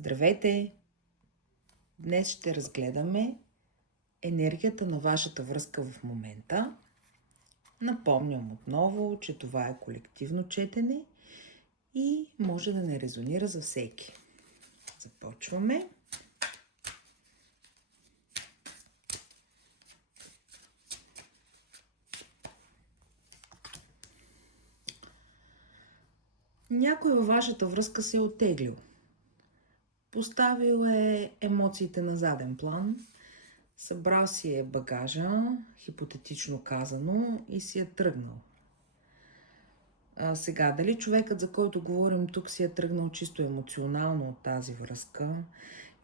Здравейте! Днес ще разгледаме енергията на вашата връзка в момента. Напомням отново, че това е колективно четене и може да не резонира за всеки. Започваме. Някой във вашата връзка се е оттеглил. Поставил е емоциите на заден план, събрал си е багажа, хипотетично казано, и си е тръгнал. Сега, дали човекът, за който говорим тук, си е тръгнал чисто емоционално от тази връзка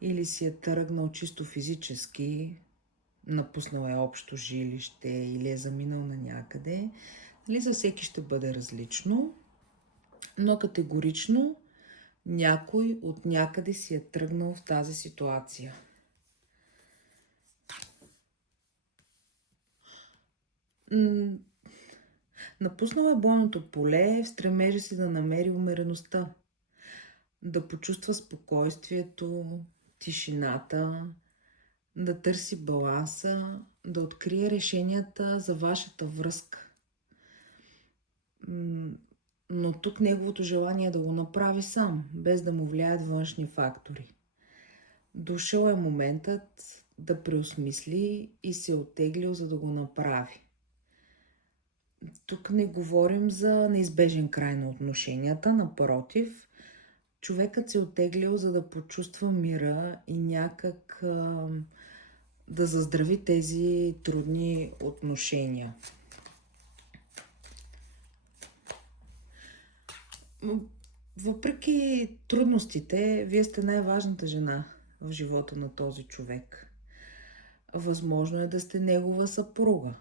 или си е тръгнал чисто физически, напуснал е общо жилище или е заминал на някъде, дали за всеки ще бъде различно, но категорично някой от някъде си е тръгнал в тази ситуация. Напуснал е бойното поле в стремежа си да намери умереността, да почувства спокойствието, тишината, да търси баланса, да открие решенията за вашата връзка. Но тук неговото желание е да го направи сам, без да му влияят външни фактори. Дошъл е моментът да преосмисли и се е оттеглил, за да го направи. Тук не говорим за неизбежен край на отношенията, напротив, човекът се е оттеглил, за да почувства мира и някак да заздрави тези трудни отношения. Въпреки трудностите, вие сте най-важната жена в живота на този човек. Възможно е да сте негова съпруга.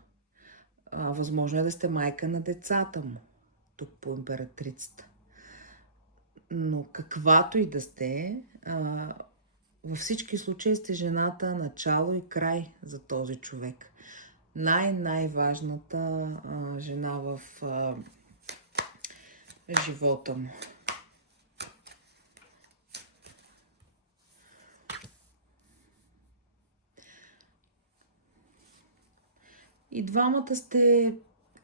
Възможно е да сте майка на децата му, тук по императрицата. Но каквато и да сте, във всички случаи сте жената начало и край за този човек. Най-важната жена в живота му. И двамата сте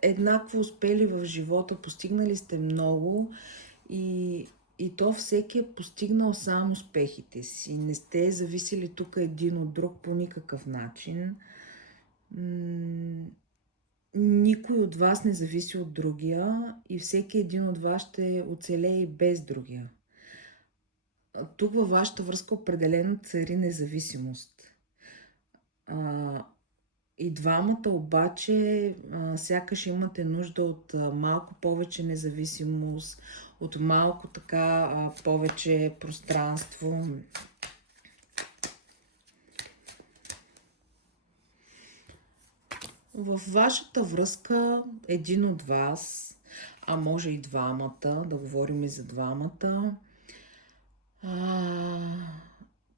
еднакво успели в живота, постигнали сте много и то всеки е постигнал сам успехите си. Не сте зависели тук един от друг по никакъв начин. Никой от вас не зависи от другия и всеки един от вас ще оцелее и без другия. Тук във вашата връзка определено цари независимост. И двамата обаче сякаш имате нужда от малко повече независимост, от малко така повече пространство. В вашата връзка един от вас, а може и двамата, да говорим и за двамата,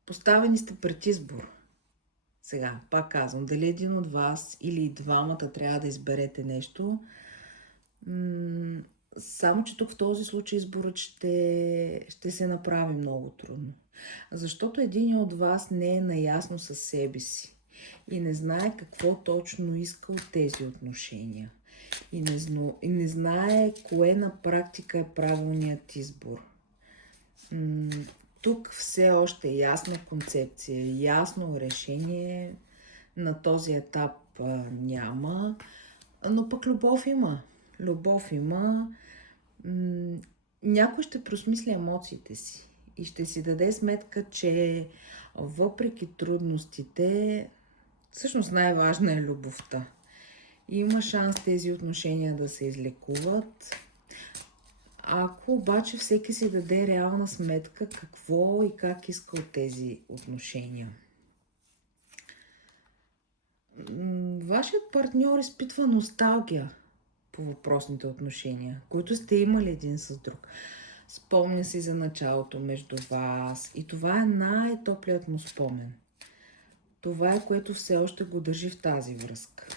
поставени сте пред избор. Сега, пак казвам, дали един от вас или и двамата трябва да изберете нещо, само че тук в този случай изборът ще се направи много трудно. Защото един от вас не е наясно със себе си и не знае какво точно иска от тези отношения. И не знае кое на практика е правилният избор. Тук все още е ясна концепция, ясно решение на този етап няма, но пък любов има. Любов има. Някой ще просмисли емоциите си и ще си даде сметка, че въпреки трудностите, всъщност най-важна е любовта. Има шанс тези отношения да се излекуват. Ако обаче всеки си даде реална сметка какво и как иска от тези отношения. Вашият партньор изпитва носталгия по въпросните отношения, които сте имали един с друг. Спомня си за началото между вас и това е най-топлият му спомен. Това е, което все още го държи в тази връзка.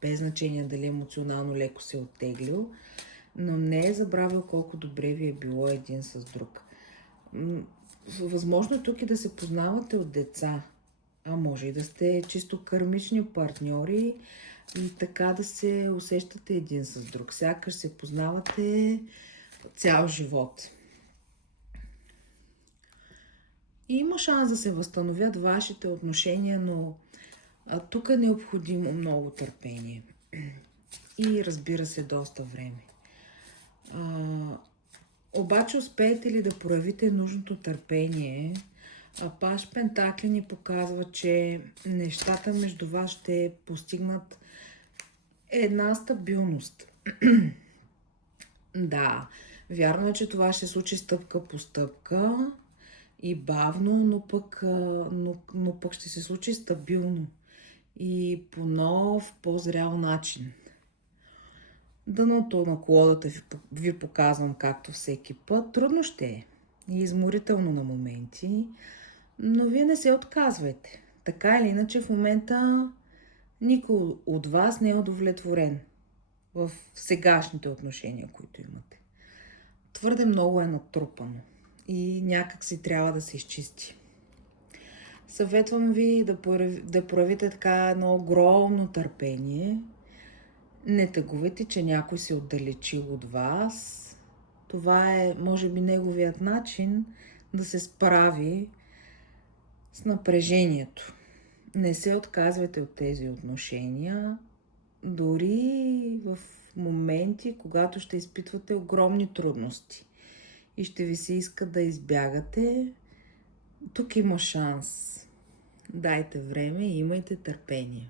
Без значение дали емоционално леко се е оттеглил, но не е забравил колко добре ви е било един с друг. Възможно е тук и да се познавате от деца, а може и да сте чисто кармични партньори и така да се усещате един с друг. Сякаш се познавате цял живот. И има шанс да се възстановят вашите отношения, но тук е необходимо много търпение. И разбира се, доста време. Обаче успеете ли да проявите нужното търпение, Паш Пентакли ни показва, че нещата между вас ще постигнат една стабилност. Да, вярно е, че това ще се случи стъпка по стъпка и бавно, но пък ще се случи стабилно и по нов, по-зрял начин. Дъното на колодата ви показвам както всеки път. Трудно ще е и изморително на моменти, но вие не се отказвайте. Така или иначе в момента никой от вас не е удовлетворен в сегашните отношения, които имате. Твърде много е натрупано и някак си трябва да се изчисти. Съветвам ви да проявите така едно огромно търпение. Не тъгувайте, че някой се отдалечил от вас. Това е, може би, неговият начин да се справи с напрежението. Не се отказвайте от тези отношения, дори в моменти, когато ще изпитвате огромни трудности и ще ви се иска да избягате. Тук има шанс. Дайте време и имайте търпение.